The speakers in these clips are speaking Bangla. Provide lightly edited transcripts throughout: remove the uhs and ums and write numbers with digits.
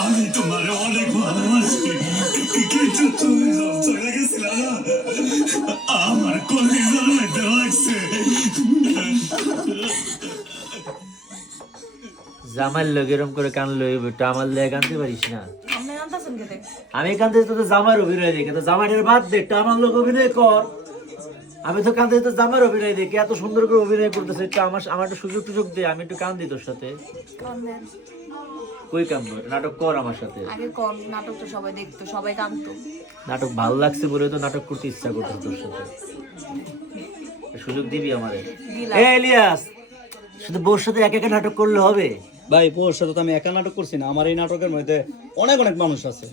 আমি তোমার অনেক ভালোবাসি, কিন্তু তুমি সব চলে গেছিল না, আমার কলিজার মধ্যে লাগছে। জামাইয়ের লোক এরম করে কানলো বেটা, আমার লেগে কানতে পারিস না। আপনি জানতেছেন কেটে? আমি কানতে তো জামাইয়ের অভিনয় দেখে, তো জামাইয়ের বাদ দে, একটা আমার লোক অভিনয় কর। আমি তো কান্দে তো জামার অভিনয় দেখি, এত সুন্দর করে অভিনয় করতেছে, একটু আমার একটু সুযোগ টুযোগ দে, আমি একটু কান্দি তোর সাথে। কান্দেন। কই কান্দো, নাটক কর আমার সাথে। আগে কোন নাটক তো সবাই দেখতো, সবাই কাঁদতো। নাটক ভালো লাগছে বলে তো নাটক করতে ইচ্ছা করতো তোর সাথে। সুযোগ দিবি আমারে। দিলাম। এ ইলিয়াস, শুধু বউর সাথে এক একা নাটক করলে হবে? ভাই বউর সাথে তো আমি একা নাটক করছি না, আমার এই নাটকের মধ্যে অনেক অনেক মানুষ আছে।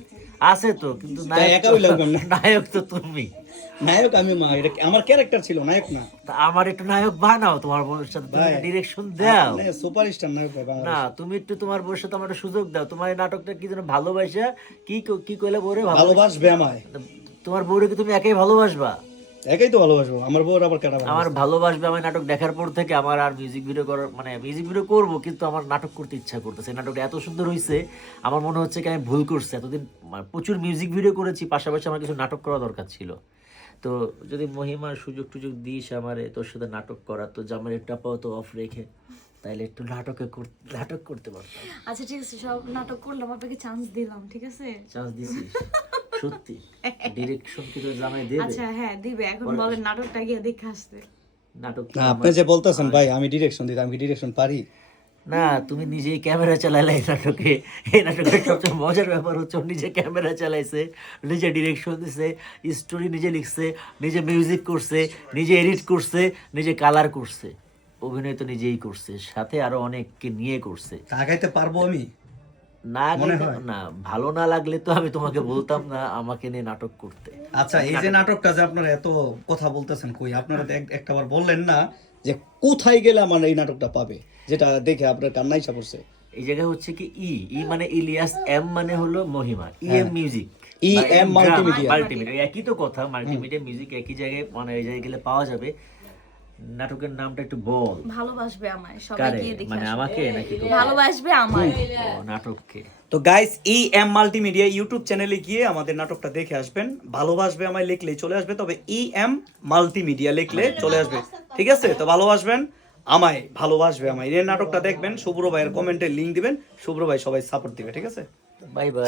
আছে তো, কিন্তু তাই একা হইলেও কেমন না? নায়ক তো তুমি। নায়ক আমি, মা এটা আমার ক্যারেক্টার ছিল, নায়ক না। তা আমার একটু নায়ক বানাও, তোমার বউর সাথে তুমি ভাই, ডিরেকশন দাও। মানে সুপারস্টার নায়ক ভাই বাংলাদেশে। না, তুমি একটু তোমার বউর সাথে আমার একটা সুযোগ দাও। তোমার এই নাটকটা কি যেন ভালোবাসা, কি কইলে বউরে ভালোবাসবে আমায়? তোমার বউরে কি তুমি একাই ভালোবাসবা? একাই তো ভালোবাসবো, আমার বউর আবার কেন আমার ভালোবাসবে আমার নাটক দেখার পর থেকে আমার আর মিউজিক ভিডিও করার, মানে মিউজিক ভিডিও করবো কিন্তু আমার নাটক করতে ইচ্ছা করতেছে। নাটকটা এত সুন্দর হয়েছে, আমার মনে হচ্ছে কি আমি ভুল করছি। এতদিন প্রচুর মিউজিক ভিডিও করেছি, পাশাপাশি আমার কিছু নাটক করা দরকার ছিল। তো যদি মহিমার সুযোগ টুযোগ দিস আমারে তোর সাথে নাটক করা, তো জামার একটা পাও তো অফ রেখে, তাইলে একটু নাটক করতে পারতাম। আচ্ছা ঠিক আছে, সব নাটক করলাম, আপনাকে চান্স দিলাম, ঠিক আছে? চান্স দিছিস? সত্যি? ডিরেকশন কি তোর জামাই দেবে? আচ্ছা হ্যাঁ দিবে। এখন বলেন নাটকটা গিয়ে দেখে আসতে। নাটক কি না, আপনি যে বলতেছেন ভাই আমি ডিরেকশন দিতে, আমি কি ডিরেকশন পারি? না, তুমি নিজেই ক্যামেরা চালালে এই নাটকে। এই নাটকের সবচেয়ে মজার ব্যাপার হচ্ছে ও নিজে ক্যামেরা চালাইছে, নিজে ডিরেকশন দিছে, স্টোরি নিজে লিখছে, নিজে মিউজিক করছে, নিজে এডিট করছে, নিজে কালার করছে, অভিনয় তো নিজেই করছে, সাথে আরো অনেককে নিয়ে করছে। তাকাইতে পারবো আমি? না মনে গেলে হয়? না, ভালো না লাগলে তো আমি তোমাকে বলতাম না আমাকে নিয়ে নাটক করতে। আচ্ছা, এই যে নাটকটা যে আপনারা এত কথা বলতেছেন, কই আপনারা তো একটাবার বললেন না যে কোথায় গেলে আমার এই নাটকটা পাবে, যেটা দেখে আপনার কান্না ইচ্ছা পড়ছে? এই জায়গায় হচ্ছে কি ই মানে ইলিয়াস, এম মানে হলো Mahima, M music, EM multimedia. Multimedia একই তো কথা, মাল্টিমিডিয়া মিউজিক একই জায়গায়, মানে এই জায়গায় গেলে পাওয়া যাবে। নাটকের নামটা একটু বল। ভালোবাসবে আমায়, সবাই কারে, গিয়ে দেখে মানে আসবে। আমাকে নাকি তোকে? ভালোবাসবে আমায়। ও, নাটককে। তো গাইস, EM মাল্টিমিডিয়া ইউটিউব চ্যানেলে গিয়ে আমাদের নাটকটা দেখে আসবেন। ভালোবাসবে আমায় লিখলেই চলে আসবে, তবে EM মাল্টিমিডিয়া লিখলে চলে আসবে, ঠিক আছে? তো ভালোবাসবেন আমায়, ভালোবাসবে আমায়, এই নাটকটা দেখবেন। শুভ্র ভাইয়ের কমেন্টে লিংক দিবেন, শুভ্র ভাই সবাই সাপোর্ট দিবে, ঠিক আছে? Bye bye.